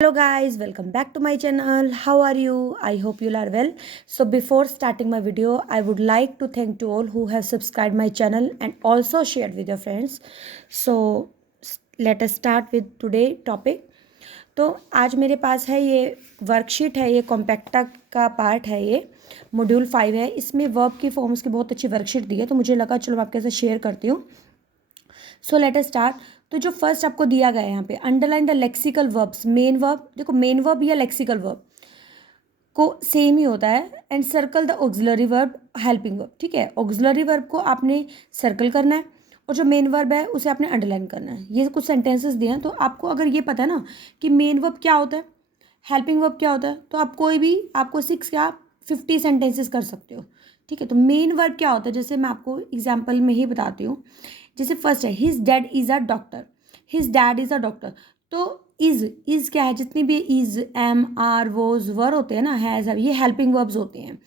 Hello guys, welcome back to my channel. How are you? I hope you are well. So before starting my video, I would like to thank to all who have subscribed my channel and also shared with your friends. So let us start with today topic. तो आज मेरे पास है ये worksheet है, ये compacta का part है, ये मॉड्यूल 5 है। इसमें वर्ब की फॉर्म्स की बहुत अच्छी वर्कशीट दी है, तो मुझे लगा चलो मैं आपके साथ शेयर करती हूँ। So let us start. तो जो फर्स्ट आपको दिया गया है यहाँ पे, underline the lexical verbs. Main verb, देखो मेन वर्ब या लेक्सिकल वर्ब को सेम ही होता है, and circle the auxiliary verb, helping verb. ठीक है, ऑक्सिलरी वर्ब को आपने सर्कल करना है और जो मेन वर्ब है उसे आपने अंडरलाइन करना है। ये कुछ सेंटेंसेस दिए हैं, तो आपको अगर ये पता है ना कि मेन वर्ब क्या होता है, हेल्पिंग वर्ब क्या होता है, तो आप कोई भी आपको 6 या 50 सेंटेंसेस कर सकते हो। ठीक है, तो मेन वर्ब क्या होता है, जैसे मैं आपको एग्जाम्पल में ही बताती हूँ। जैसे फर्स्ट है his dad is a doctor, his dad is a doctor. तो इज़ क्या है, जितनी भी इज़, एम, आर, वोज, वर होते हैं ना, हैज़, ये हेल्पिंग वर्ब्स होते हैं।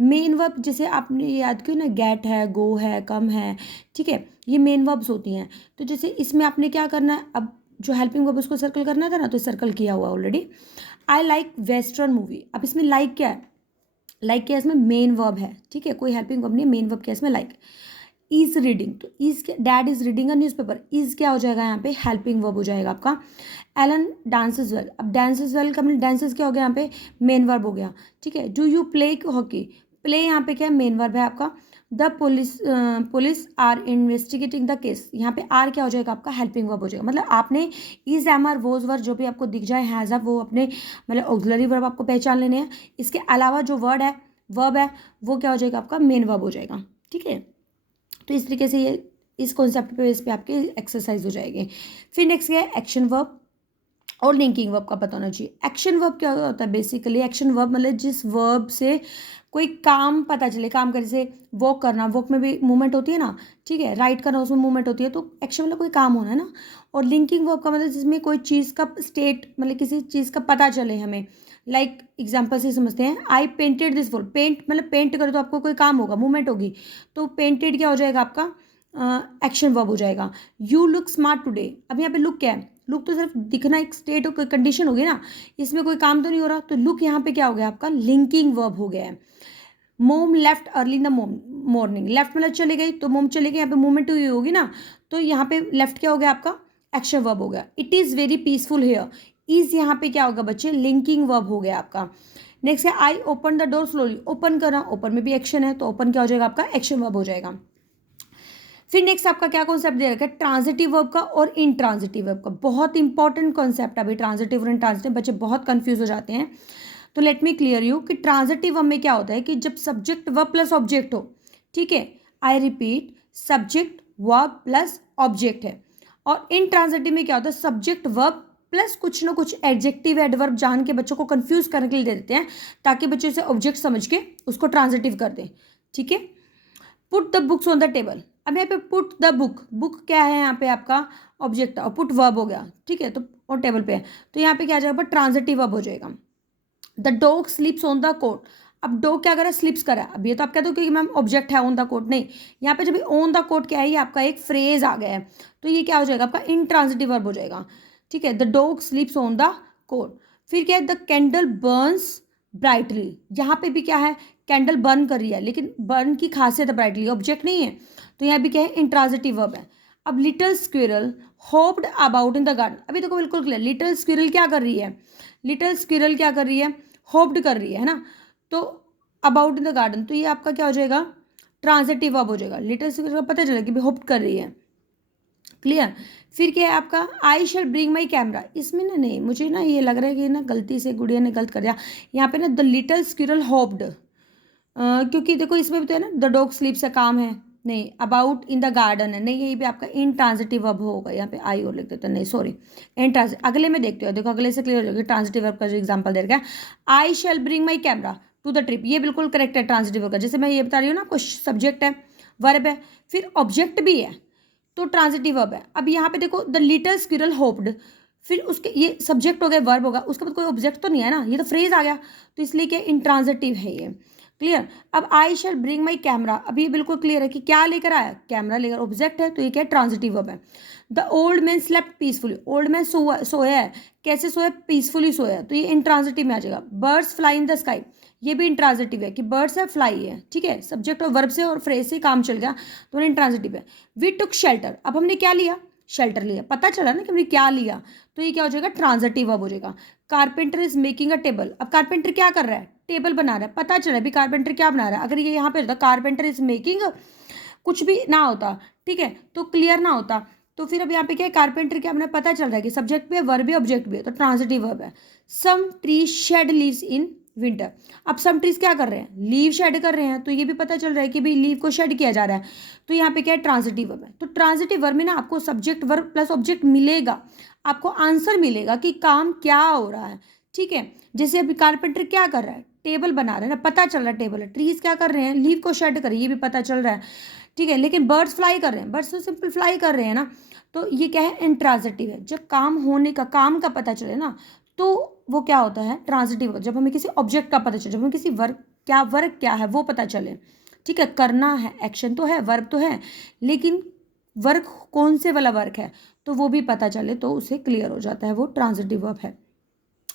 मेन वर्ब जैसे आपने याद किया ना, गेट है, गो है, कम है, ठीक है, ये मेन वर्ब्स होती हैं। तो जैसे इसमें आपने क्या करना है, अब जो हेल्पिंग वर्ब उसको सर्कल करना था ना, तो सर्कल किया हुआ already. I like western movie. अब इसमें लाइक क्या है, लाइक क्या है, इसमें मेन वर्ब है। ठीक है, कोई हेल्पिंग वर्ब नहीं, मेन वर्ब क्या है इसमें, लाइक। इज रीडिंग, तो is, dad is reading a newspaper, is क्या हो जाएगा यहाँ पे, हेल्पिंग वर्ब हो जाएगा आपका। एलन डांसेस वेल, अब डांसेस वेल का डांसेस क्या हो गया यहाँ पे, मेन वर्ब हो गया। ठीक है, do you play hockey, play यहाँ पे क्या है, मेन वर्ब है आपका। The police are investigating the case, यहाँ पे आर क्या हो जाएगा आपका, हेल्पिंग वर्ब हो जाएगा। मतलब आपने इज, एम, आर, वोज, वर जो भी आपको दिख जाए, हैज़, वो अपने मतलब ऑक्सिलरी वर्ब आपको पहचान लेने हैं। इसके अलावा जो वर्ड है, वर्ब है, वो क्या हो जाएगा आपका, मेन वर्ब हो जाएगा। ठीक है, तो इस तरीके से ये इस कॉन्सेप्ट पे, इस पे आपकी एक्सरसाइज हो जाएगी। फिर नेक्स्ट क्या है, एक्शन वर्ब और लिंकिंग वर्ब का पता होना चाहिए। एक्शन वर्ब क्या होता है, बेसिकली एक्शन वर्ब मतलब जिस वर्ब से कोई काम पता चले, काम करे, जैसे वॉक करना, वॉक में भी मूवमेंट होती है ना, ठीक है, राइट करना उसमें मूवमेंट होती है, तो एक्शन मतलब कोई काम होना है ना। और लिंकिंग वर्ब का मतलब जिसमें कोई चीज़ का स्टेट, मतलब किसी चीज़ का पता चले हमें। लाइक एग्जाम्पल से समझते हैं, I painted this wall, paint मतलब पेंट करो तो आपको कोई काम होगा, मूवमेंट होगी, तो पेंटेड क्या हो जाएगा आपका, एक्शन वर्ब हो जाएगा। यू लुक स्मार्ट टुडे, अब यहाँ पे लुक क्या है, लुक तो सिर्फ दिखना एक स्टेट और कंडीशन होगी ना, इसमें कोई काम तो नहीं हो रहा, तो लुक यहाँ पे क्या हो गया आपका, लिंकिंग वर्ब हो गया है। मोम left early in the morning, left मतलब चले गई, तो मोम चले गई, यहाँ पे मूवमेंट हुई होगी ना, तो यहाँ पे लेफ्ट क्या हो गया आपका, एक्शन वर्ब हो गया। It is very peaceful here, is यहाँ पे क्या होगा बच्चे, लिंकिंग वर्ब हो गया आपका। नेक्स्ट है I open the door slowly, open करना, ओपन में भी एक्शन है, तो ओपन क्या हो जाएगा आपका, एक्शन वर्ब हो जाएगा। फिर नेक्स्ट आपका क्या कॉन्सेप्ट दे रखा है, ट्रांजिटिव वर्ब का और इंट्रांजिटिव वर्ब का। बहुत इंपॉर्टेंट कॉन्सेप्ट है अभी, ट्रांजिटिव और इंट्रांजिटिव, बच्चे बहुत कंफ्यूज हो जाते हैं। तो लेट मी क्लियर यू कि ट्रांजिटिव वर्ब में क्या होता है कि जब सब्जेक्ट वर्ब प्लस ऑब्जेक्ट हो, ठीक है, I repeat, subject verb plus object है। और इंट्रांजिटिव में क्या होता है, सब्जेक्ट वर्ब प्लस कुछ ना कुछ एडजेक्टिव एडवर्ब जान के बच्चों को कंफ्यूज करने के लिए दे देते हैं, ताकि बच्चे उसे ऑब्जेक्ट समझ के उसको ट्रांजिटिव कर दें। ठीक है, put the books on the table, अब यहाँ पे पुट द बुक, बुक क्या है यहाँ पे आपका ऑब्जेक्ट, और पुट वर्ब हो गया। ठीक है, तो और टेबल पे है, तो यहाँ पे क्या आ जाएगा, ट्रांजिटिव वर्ब हो जाएगा। The dog slips on the coat, अब डॉग क्या करा, स्लिप्स करा। अब ये तो आप कहते हो कि मैम ऑब्जेक्ट है ऑन द कोट, नहीं, यहाँ पे जब ऑन द कोट क्या है, ये आपका एक फ्रेज आ गया है, तो ये क्या हो जाएगा आपका, इंट्रांजिटिव वर्ब हो जाएगा। ठीक है, the dog slips on the coat. फिर क्या है, द कैंडल बर्न्स ब्राइटली, यहाँ पे भी क्या है, कैंडल बर्न कर रही है, लेकिन बर्न की खासियत है, ब्राइटली ऑब्जेक्ट नहीं है, तो यहाँ भी क्या है, इंट्रांजिटिव वर्ब है। अब little squirrel hoped about in the garden, अभी देखो बिल्कुल क्लियर, लिटिल स्क्विरल क्या कर रही है, लिटिल स्क्विरल क्या कर रही है, होप्ड कर रही है ना, तो अबाउट इन द गार्डन, तो ये आपका क्या हो जाएगा, ट्रांजिटिव वर्ब हो जाएगा। लिटिल स्क्विरल का पता चला कि होप्ड कर रही है, क्लियर। फिर क्या है आपका, आई शैल ब्रिंग माई कैमरा, इसमें ना नहीं, मुझे ना ये लग रहा है कि ना गलती से गुड़िया ने गलत कर दिया यहाँ पे ना, द लिटिल स्क्विरल होप्ड, क्योंकि देखो इसमें भी तो है ना, द डॉग स्लीप से काम है, नहीं, अबाउट इन द गार्डन है, नहीं, यही भी आपका इंट्रांजिटिव वर्ब होगा, यहाँ पे आई और लिख देते हैं, नहीं सॉरी, इंट्रांजिटिव। अगले में देखते हो, देखो अगले से क्लियर हो जाएगा, ट्रांजिटिव वर्ब का जो एग्जांपल दे रखा है, I shall bring my camera to the trip, ये बिल्कुल करेक्ट है ट्रांजिटिव वर्ब का। जैसे मैं ये बता रही हूँ ना, आपको सब्जेक्ट है, वर्ब है, फिर ऑब्जेक्ट भी है, तो ट्रांजिटिव वर्ब है। अब यहाँ पे देखो, द लिटिल स्क्विरल होप्ड, फिर उसके ये सब्जेक्ट हो गया, वर्ब होगा, उसके बाद कोई ऑब्जेक्ट तो नहीं है ना, ये तो फ्रेज आ गया, तो इसलिए क्या इंट्रांजिटिव है ये। क्लियर। अब आई शैल ब्रिंग माई कैमरा, अभी बिल्कुल क्लियर है कि क्या लेकर आया, कैमरा लेकर, ऑब्जेक्ट है तो ये क्या है, ट्रांजिटिव वर्ब है। The old man slept peacefully, old man सोया है, कैसे सोया, पीसफुली सोया, तो ये इंट्रांजिटिव में आ जाएगा। Birds fly in the sky, ये भी इंट्रांजिटिव है कि बर्ड्स है, फ्लाई है, ठीक है, सब्जेक्ट और वर्ब से और फ्रेज से काम चल गया तो इंट्रांजिटिव है। वी टुक शेल्टर, अब हमने क्या लिया, शेल्टर लिया, पता चला ना कि हमने क्या लिया, तो ये क्या हो जाएगा, ट्रांजिटिव वर्ब हो जाएगा। Carpenter is making a table, अब कारपेंटर क्या कर रहा है, टेबल बना रहा है, पता चला अभी कारपेंटर क्या बना रहा है। अगर ये यहाँ पे होता कारपेंटर इज मेकिंग, कुछ भी ना होता, ठीक है, तो क्लियर ना होता, तो फिर अब यहाँ पे क्या है, कारपेंटर क्या अपना पता चल रहा है कि सब्जेक्ट भी है, वर्ब भी, ऑब्जेक्ट भी है, तो ट्रांजिटिव वर्ब है। Some trees shed leaves in winter, अब सम ट्रीज क्या कर रहे हैं, लीव शेड कर रहे हैं, तो ये भी पता चल रहा है कि भाई लीव को शेड किया जा रहा है, तो यहाँ पे क्या है, ट्रांजिटिव वर्ब है। तो ट्रांजिटिव वर्ब में ना आपको सब्जेक्ट वर्ब प्लस ऑब्जेक्ट मिलेगा, आपको आंसर मिलेगा कि काम क्या हो रहा है, ठीक है। जैसे अभी कारपेंटर क्या कर रहा है, टेबल बना रहे हैं ना, पता चल रहा है टेबल है। ट्रीज क्या कर रहे हैं, लीव को शेड कर रहे हैं, ये भी पता चल रहा है, ठीक है। लेकिन बर्ड्स फ्लाई कर रहे हैं, बर्ड्स तो सिंपल फ्लाई कर रहे हैं ना, तो ये क्या है, इंट्रांजिटिव है। जब काम होने का, काम का पता चले ना, तो वो क्या होता है, ट्रांजिटिव। जब हमें किसी ऑब्जेक्ट का पता चले, जब हमें किसी वर्क क्या है वो पता चले, ठीक है, करना है, एक्शन तो है, वर्ब तो है, लेकिन वर्क कौन से वाला वर्क है तो वो भी पता चले, तो उसे क्लियर हो जाता है, वो ट्रांजिटिव वर्ब है।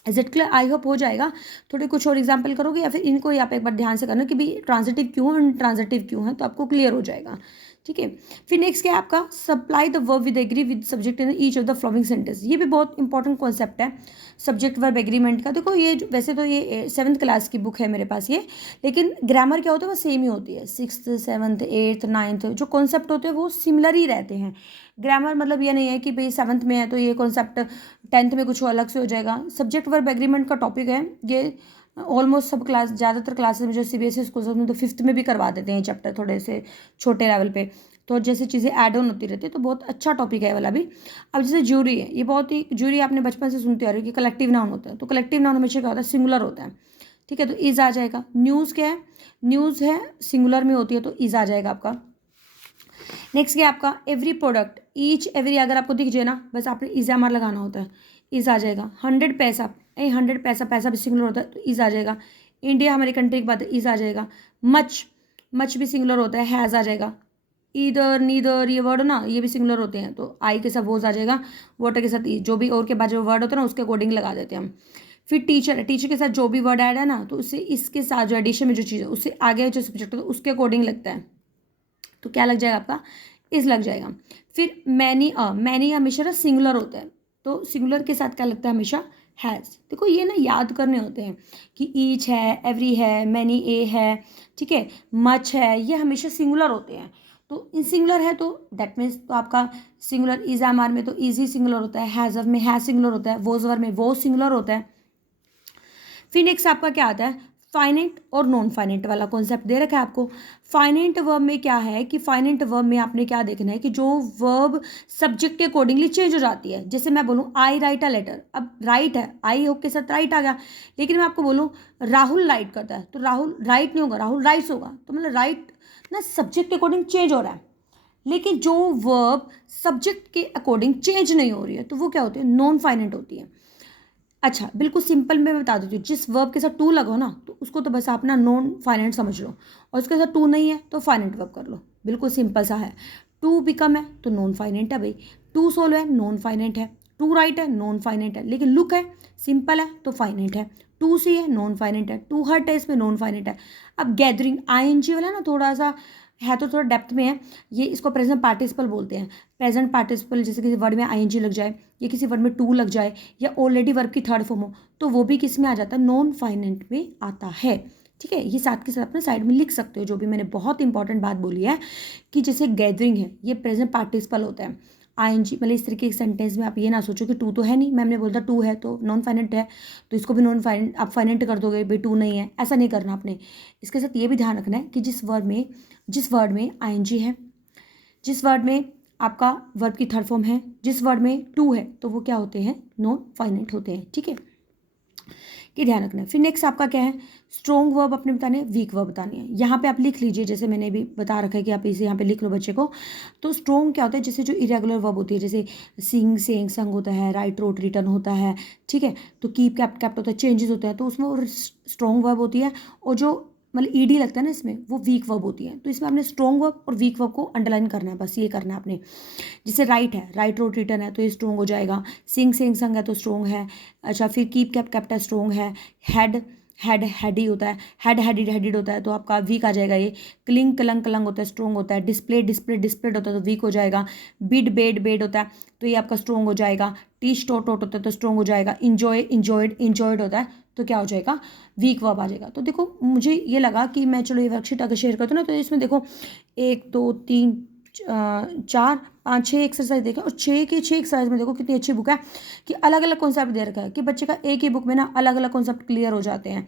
Is it clear, I hope हो जाएगा। थोड़े कुछ और एग्जाम्पल करोगे या फिर इनको ही आप एक बार ध्यान से करना कि भाई ट्रांजिटिव क्यों है, ट्रांजिटिव क्यों है, तो आपको क्लियर हो जाएगा, ठीक है। फिर नेक्स्ट क्या है आपका, supply the verb with agree with subject in each of the following sentence, ये भी बहुत इंपॉर्टेंट कॉन्सेप्ट है सब्जेक्ट वर्ब एग्रीमेंट का। देखो ये वैसे तो ये 7th क्लास की बुक है मेरे पास ये, लेकिन ग्रामर क्या होता है वो सेम ही होती है, 6th 7th 8th 9th जो कॉन्सेप्ट होते हैं वो सिमिलर ही रहते हैं। ग्रामर मतलब ये नहीं है कि भाई 7th में है तो ये कॉन्सेप्ट 10th में कुछ अलग से हो जाएगा। सब्जेक्ट वर्ब एग्रीमेंट का टॉपिक है ये, ऑलमोस्ट सब क्लास, ज़्यादातर क्लासेस में जो CBSE स्कूल में तो 5th में भी करवा देते हैं चैप्टर, थोड़े से छोटे लेवल पे, तो जैसे चीज़ें ऐड ऑन होती रहती है, तो बहुत अच्छा टॉपिक है वाला भी। अब जैसे ज्यूरी है, ये बहुत ही, ज्यूरी आपने बचपन से सुनते आ रहे हो कि कलेक्टिव नाउन होता है, तो कलेक्टिव नाउन हमेशा क्या होता है, सिंगुलर होता है, ठीक है, तो इज आ जाएगा। न्यूज़ क्या है, न्यूज़ है सिंगुलर में होती है, तो इज आ जाएगा आपका। नेक्स्ट क्या आपका, एवरी प्रोडक्ट, ईच एवरी अगर आपको दिख जाए ना, बस आपने इज एम आर लगाना होता है, इज आ जाएगा। 100 पैसा, 100 पैसा, पैसा भी सिंगुलर होता है तो इज आ जाएगा। इंडिया हमारी कंट्री की बात है, इज आ जाएगा। मच, मच भी सिंगुलर होता है, हैज़ आ जाएगा। ईदर नीदर ये वर्ड ना, ये भी सिंगुलर होते हैं, तो आई के साथ वोज आ जाएगा, वाटर के साथ ई, जो भी और के बाद जो वर्ड होता है ना उसके अकॉर्डिंग लगा देते हैं हम। फिर टीचर है, टीचर के साथ जो भी वर्ड ऐड है ना, तो उससे इसके साथ जो एडिशन में जो चीज़ है उससे आगे जो सब्जेक्ट है तो उसके अकॉर्डिंग लगता है, तो क्या लग जाएगा आपका, इस लग जाएगा। फिर मैनी, मैनी हमेशा ना सिंगुलर होता है, तो सिंगुलर के साथ क्या लगता है, हमेशा हैज़। देखो ये ना याद करने होते हैं कि ईच है, एवरी है, मैनी ए है, ठीक है, मच है, ये हमेशा सिंगुलर होते हैं। तो इन सिंगुलर है तो दैट मीन्स तो आपका सिंगुलर, इज एम आर में तो इज ही सिंगुलर होता है, हैज़ में हैज़ सिंगुलर होता है, वोज वर में वो सिंगुलर होता है। फिर नेक्स्ट आपका क्या आता है, फाइनेंट और नॉन फाइनेंट वाला कॉन्सेप्ट दे रखा है आपको। फाइनेंट वर्ब में क्या है कि फाइनेंट वर्ब में आपने क्या देखना है कि जो वर्ब सब्जेक्ट के अकॉर्डिंगली चेंज हो जाती है। जैसे मैं बोलूँ आई राइट अ लेटर, अब राइट है, आई हो के साथ राइट आ गया, लेकिन मैं आपको बोलूँ राहुल राइट करता है, तो राहुल राइट नहीं होगा, राहुल राइट्स होगा, तो मतलब राइट ना सब्जेक्ट के अकॉर्डिंग चेंज हो रहा है। लेकिन जो वर्ब सब्जेक्ट के अकॉर्डिंग चेंज नहीं हो रही है तो वो क्या होती है, नॉन फाइनेंट होती है। अच्छा बिल्कुल सिंपल मैं बता देती हूँ, जिस वर्ब के साथ टू लगो ना तो उसको तो बस आप ना नॉन फाइनेंट समझ लो, और उसके साथ टू नहीं है तो फाइनेंट वर्ब कर लो, बिल्कुल सिंपल सा है। टू बिकम है तो नॉन फाइनेंट है भाई, टू सोलो है नॉन फाइनेंट है, टू राइट है नॉन फाइनेंट है, लेकिन लुक है सिंपल है तो फाइनेंट है, टू सी है नॉन फाइनेंट है, टू हर्ट है इसमें नॉन फाइनेंट है। अब गैदरिंग आईएनजी वाला ना थोड़ा सा है तो थोड़ा डेप्थ में है, ये इसको प्रेजेंट पार्टिसिपल बोलते हैं। प्रेजेंट पार्टिसिपल जैसे किसी वर्ड में आईएनजी लग जाए या किसी वर्ड में टू लग जाए या ऑलरेडी वर्ब की थर्ड फॉर्म हो तो वो भी किस में आ जाता है, नॉन फाइनेंट में आता है, ठीक है। ये साथ के साथ अपने साइड में लिख सकते हो, जो भी मैंने बहुत इंपॉर्टेंट बात बोली है कि जैसे गैदरिंग है ये प्रेजेंट पार्टिसिपल होता है, आईएनजी मतलब इस तरीके के सेंटेंस में आप ये ना सोचो कि टू तो है नहीं, मैम ने बोलता टू है तो नॉन फाइनेंट है तो इसको भी नॉन फाइनेंट आप फाइनेंट कर दोगे, भाई टू नहीं है, ऐसा नहीं करना आपने। इसके साथ ये भी ध्यान रखना है कि जिस वर्ड में आईएनजी है, जिस वर्ड में आपका वर्ब की थर्ड फॉर्म है, जिस वर्ड में टू है तो वो क्या होते हैं, नॉन फाइनेंट होते हैं, ठीक है, कि ध्यान रखना है। फिर नेक्स्ट आपका क्या है, स्ट्रॉन्ग वर्ब अपने बताने हैं, वीक वर्ब बतानी है। यहाँ पे आप लिख लीजिए, जैसे मैंने भी बता रखा है कि आप इसे यहाँ पे लिख लो बच्चे को। तो स्ट्रॉन्ग क्या होता है, जैसे जो इरेगुलर वर्ब होती है, जैसे सिंग सेंग संग होता है, राइट रोट रिटर्न होता है, ठीक है, तो कीप कैप्ट कैप्ट होता है, चेंजेस होता है, तो उसमें स्ट्रॉन्ग वर्ब होती है। और जो मतलब ईडी लगता है ना इसमें, वो वीक वर्ब होती है। तो इसमें आपने स्ट्रॉन्ग वर्ब और वीक वर्ब को अंडरलाइन करना है, बस ये करना है आपने। जैसे राइट है, राइट रोट रिटर्न है तो ये स्ट्रॉन्ग हो जाएगा। सिंग सिंग संग है तो स्ट्रॉन्ग है। अच्छा, फिर कीप कैप कैप्ट है, स्ट्रॉन्ग है। हेड हेड हेडी होता है, हेड हेडिड हेडिड होता है तो आपका वीक आ जाएगा ये। क्लिंग कलंग कलंग होता है, स्ट्रॉन्ग होता है। डिस्प्ले डिस्प्ले डिस्प्लेड होता है तो वीक हो जाएगा। बिड बेड बेड होता है तो ये आपका स्ट्रॉन्ग हो जाएगा। टीच टोट टोट होता है तो स्ट्रॉन्ग हो जाएगा। इंजॉय इंजॉयड इंजॉयड होता है तो क्या हो जाएगा, वीक वर्ब आ जाएगा। तो देखो मुझे ये लगा कि मैं चलो ये वर्कशीट अगर शेयर करती हूँ ना, तो इसमें देखो 1 2 3 4 5 6 एक्सरसाइज देखें, और 6 के 6 एक्सरसाइज में देखो कितनी अच्छी बुक है कि अलग अलग कॉन्सेप्ट दे रखा है कि बच्चे का एक ही बुक में ना अलग अलग कॉन्सेप्ट क्लियर हो जाते हैं।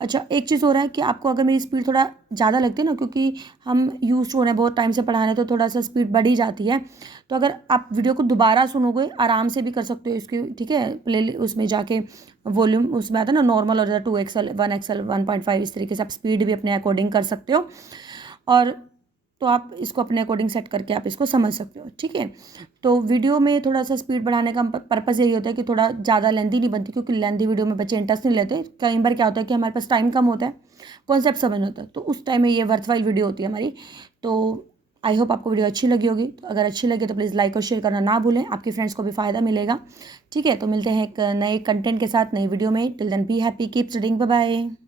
अच्छा, एक चीज़ हो रहा है कि आपको अगर मेरी स्पीड थोड़ा ज़्यादा लगती है ना, क्योंकि हम यूज हो रहे हैं बहुत टाइम से पढ़ाने, तो थोड़ा सा स्पीड बढ़ ही जाती है। तो अगर आप वीडियो को दोबारा सुनोगे आराम से भी कर सकते हो इसकी, ठीक है। प्ले उसमें जाके वॉल्यूम उसमें आता है ना, नॉर्मल हो जाता है 2 XL 1 XL 1.5, इस तरीके से आप स्पीड भी अपने अकॉर्डिंग कर सकते हो। और तो आप इसको अपने अकॉर्डिंग सेट करके आप इसको समझ सकते हो, ठीक है। तो वीडियो में थोड़ा सा स्पीड बढ़ाने का पर्पज़ यही होता है कि थोड़ा ज़्यादा लेंदी नहीं बनती, क्योंकि लेंदी वीडियो में बच्चे इंटरेस्ट नहीं लेते। कई बार क्या होता है कि हमारे पास टाइम कम होता है, कॉन्सेप्ट समझ में होता है, तो उस टाइम में ये वर्थवाइल वीडियो होती है हमारी। तो आई होप आपको वीडियो अच्छी लगी होगी। तो अगर अच्छी लगी तो प्लीज़ लाइक और शेयर करना ना भूलें, आपके फ्रेंड्स को भी फ़ायदा मिलेगा, ठीक है। तो मिलते हैं एक नए कंटेंट के साथ नई वीडियो में। Till then be happy, keep studying, bye bye.